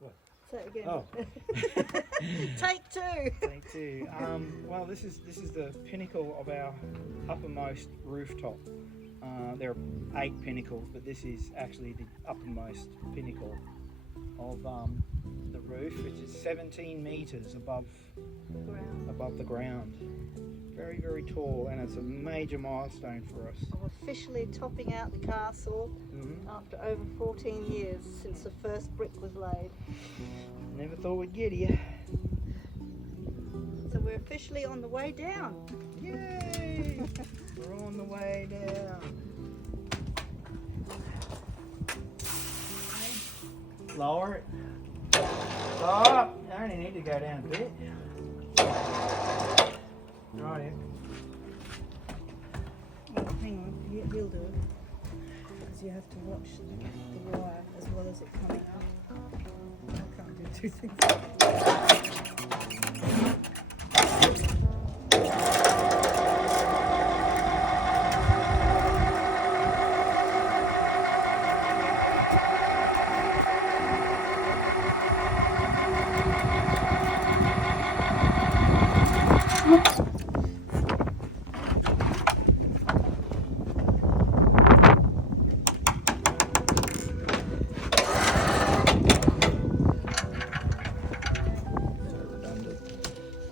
What? Say it again. Oh. Take two. Take two. Well, this is the pinnacle of our uppermost rooftop. There are 8 pinnacles, but this is actually the uppermost pinnacle of the roof, which is 17 meters above the ground. Very, very tall, and it's a major milestone for us. I'm officially topping out the castle after over 14 years since the first brick was laid. Never thought we'd get here. So we're officially on the way down. Yay! We're on the way down. Lower it. Stop! I only need to go down a bit. Right here. Oh, hang on, he'll do it. Because you have to watch the wire as well as it coming up. I can't do two things.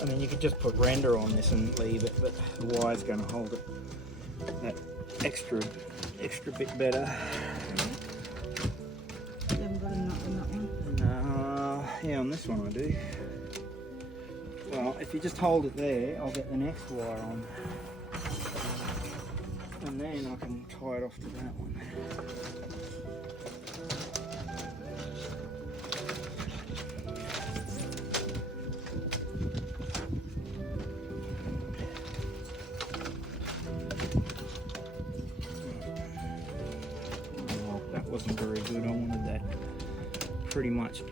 I mean, you could just put render on this and leave it, but the wire's going to hold it that extra bit better. You haven't got a nut in that one? No, yeah, on this one I do. Well, if you just hold it there, I'll get the next wire on. And then I can tie it off to that one. Wasn't very good. I wanted that pretty much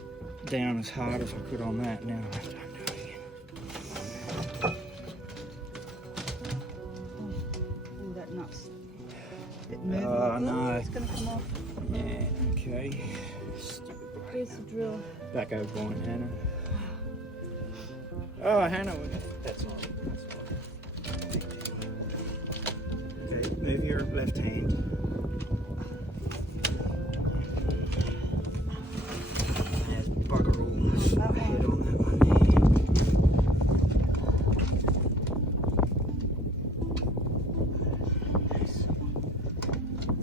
down as hard as I could on that. Now I have to undo it again. Oh, that nut's a bit moving. No. It's going to come off. Yeah, okay. Here's the drill. Back over point, Hannah. Oh, Hannah, that's all. Okay, move your left hand. Bugger all ahead on that one there.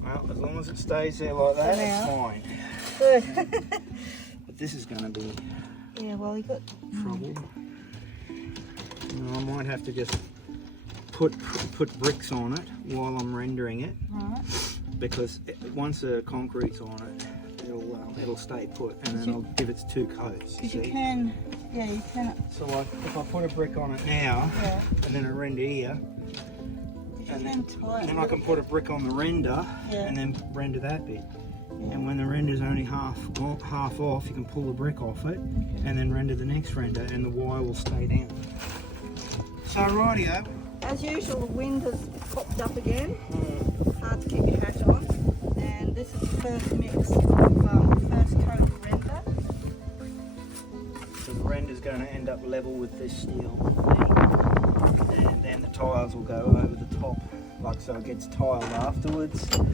Well, as long as it stays there like that, it's fine. Good. But this is going to be Yeah, well, you got trouble. I might have to just put bricks on it while I'm rendering it, because once the concrete's on it, it'll stay put, and then I'll give it 2 coats. Because you can, So if I put a brick on it now, and then I render here, and then I can put a brick on the render, and then render that bit. And when the render's only half off, you can pull the brick off it, and then render the next render, and the wire will stay down. So rightio. As usual, the wind has popped up again. Hard to keep your hat on. And this is the first mix of first coat of render. So the render's going to end up level with this steel thing, and then the tiles will go over the top, like so it gets tiled afterwards. The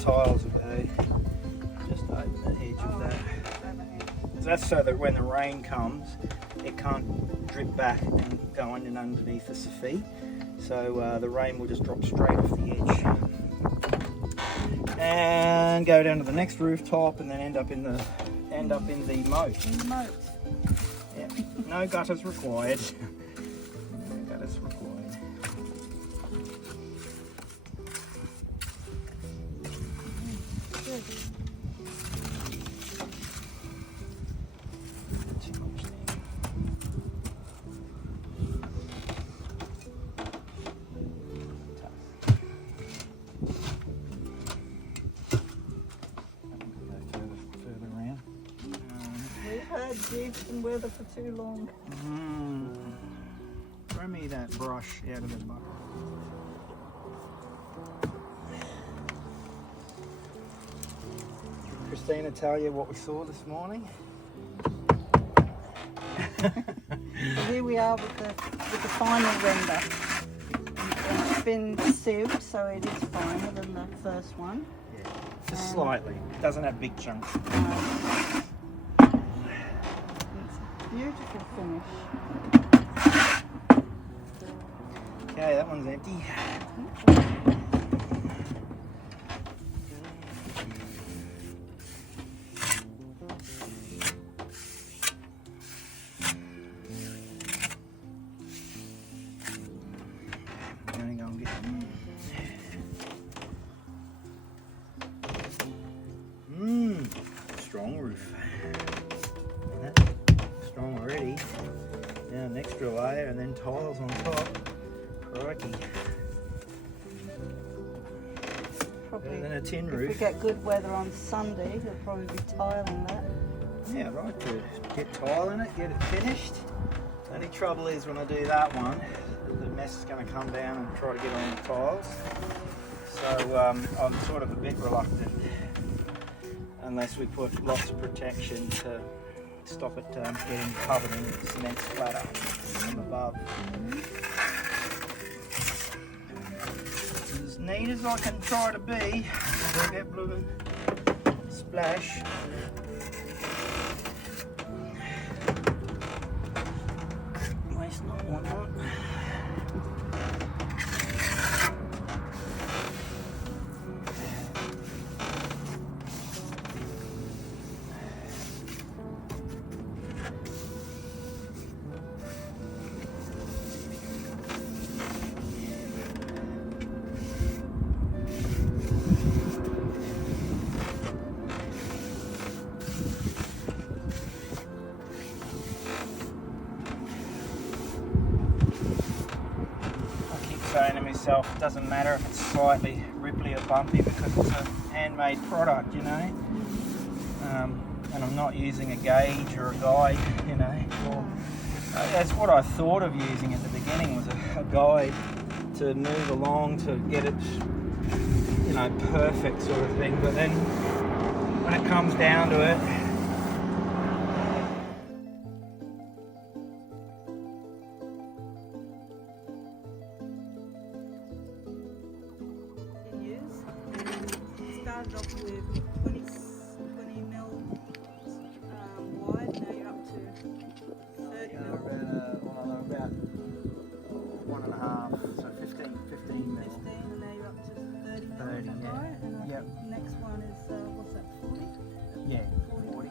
tiles will go just over the edge of that. So that's so that when the rain comes, it can't drip back and go underneath the feet. So the rain will just drop straight off the edge and go down to the next rooftop, and then end up in the moat. In the moat. Yeah, no gutters required. No gutters required. Good. Jigs and weather for too long. Throw me that brush out of the bucket. Christina tell you what we saw this morning? So here we are with the final render. It's been sieved, so it is finer than the first one. Yeah, just slightly. It doesn't have big chunks. It's a beautiful finish. Okay, that one's empty. Strong roof. Strong already. Now an extra layer and then tiles on top. Crikey. Probably, better than a tin if roof. we get good weather on Sunday, we'll probably be tiling that. Yeah, right, to get tile in it, get it finished. Only trouble is when I do that one, the mess is going to come down and try to get on the tiles. So I'm sort of a bit reluctant, unless we put lots of protection to stop it getting covered in cement splatter from above. As neat as I can try to be, I get blooming splash. Waste not, want not. Saying to myself, it doesn't matter if it's slightly ripply or bumpy because it's a handmade product, you know. And I'm not using a gauge or a guide, you know. That's what I thought of using at the beginning, was a guide to move along to get it, you know, perfect sort of thing. But then when it comes down to it, started off with 20 mil wide, now you're up to 30 mil. About 1.5, so 15 mil. 15, and now you're up to 30 mil. 30, is that yeah. right? And Yep. next one is, what's that, 40? Yeah, 40.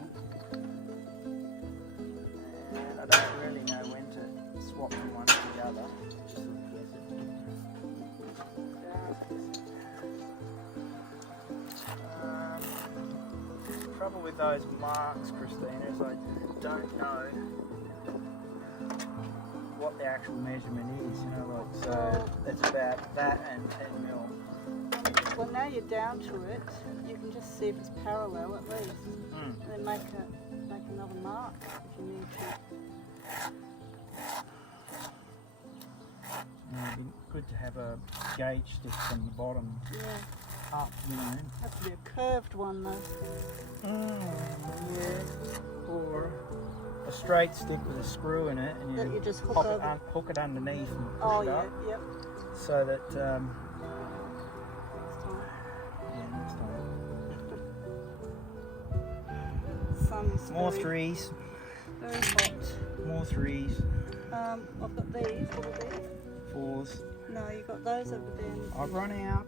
And I don't really know when to swap from one to the other. Trouble with those marks, Christina, is I don't know what the actual measurement is, you know, like, so it's about that and 10 mil. Well, now you're down to it, you can just see if it's parallel at least, and then make another mark if you need to. Yeah, it'd be good to have a gauge stick from the bottom up, you know. Has to be a curved one though. Yeah, or a straight stick with a screw in it, and That you just hook pop over. hook it underneath and push Oh it yeah, up, yep. so that Next time. next time. Sun's More very, threes, very hot. more threes, I've got these. What are these? fours. No, you've got those over there. I've run out.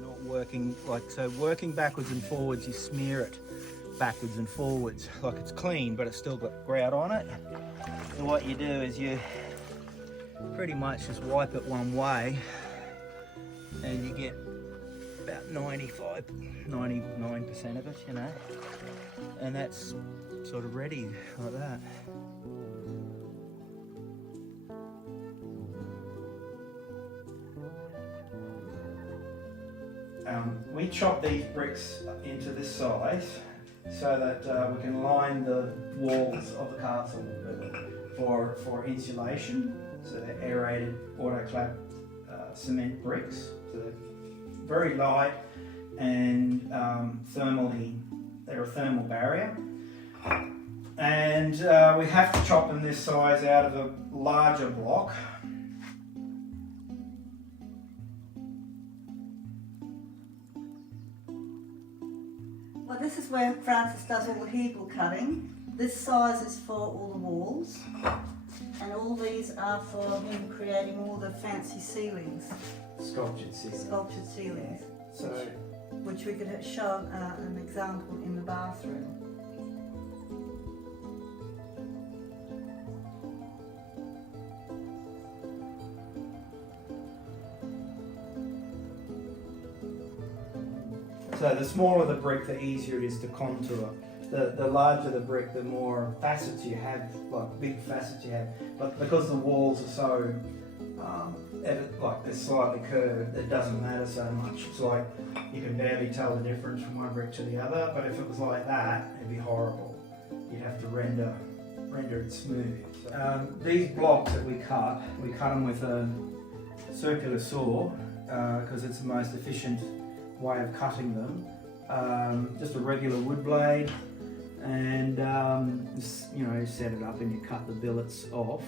Not working like so. Working backwards and forwards, you smear it backwards and forwards like it's clean, but it's still got grout on it. So what you do is you pretty much just wipe it one way, and you get about 99% of it, you know, and that's sort of ready like that. We chop these bricks into this size so that we can line the walls of the castle for insulation. So they're aerated autoclad cement bricks. So they're very light, and thermally, they're a thermal barrier. And we have to chop them this size out of a larger block. Well, this is where Francis does all the hebel cutting. This size is for all the walls, and all these are for him creating all the fancy ceilings, Sculptured ceilings. sculptured ceilings, So, which we could show an example in the bathroom. so the smaller the brick, the easier it is to contour. The larger the brick, the more facets you have, like big facets you have. But because the walls are so, like they're slightly curved, it doesn't matter so much. It's like you can barely tell the difference from one brick to the other. But if it was like that, it'd be horrible. You'd have to render it smooth. These blocks that we cut them with a circular saw because it's the most efficient way of cutting them. Just a regular wood blade, and you know, set it up and you cut the billets off.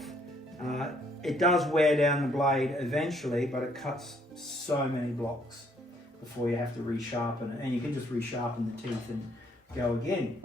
It does wear down the blade eventually, but it cuts so many blocks before you have to resharpen it, and you can just resharpen the teeth and go again.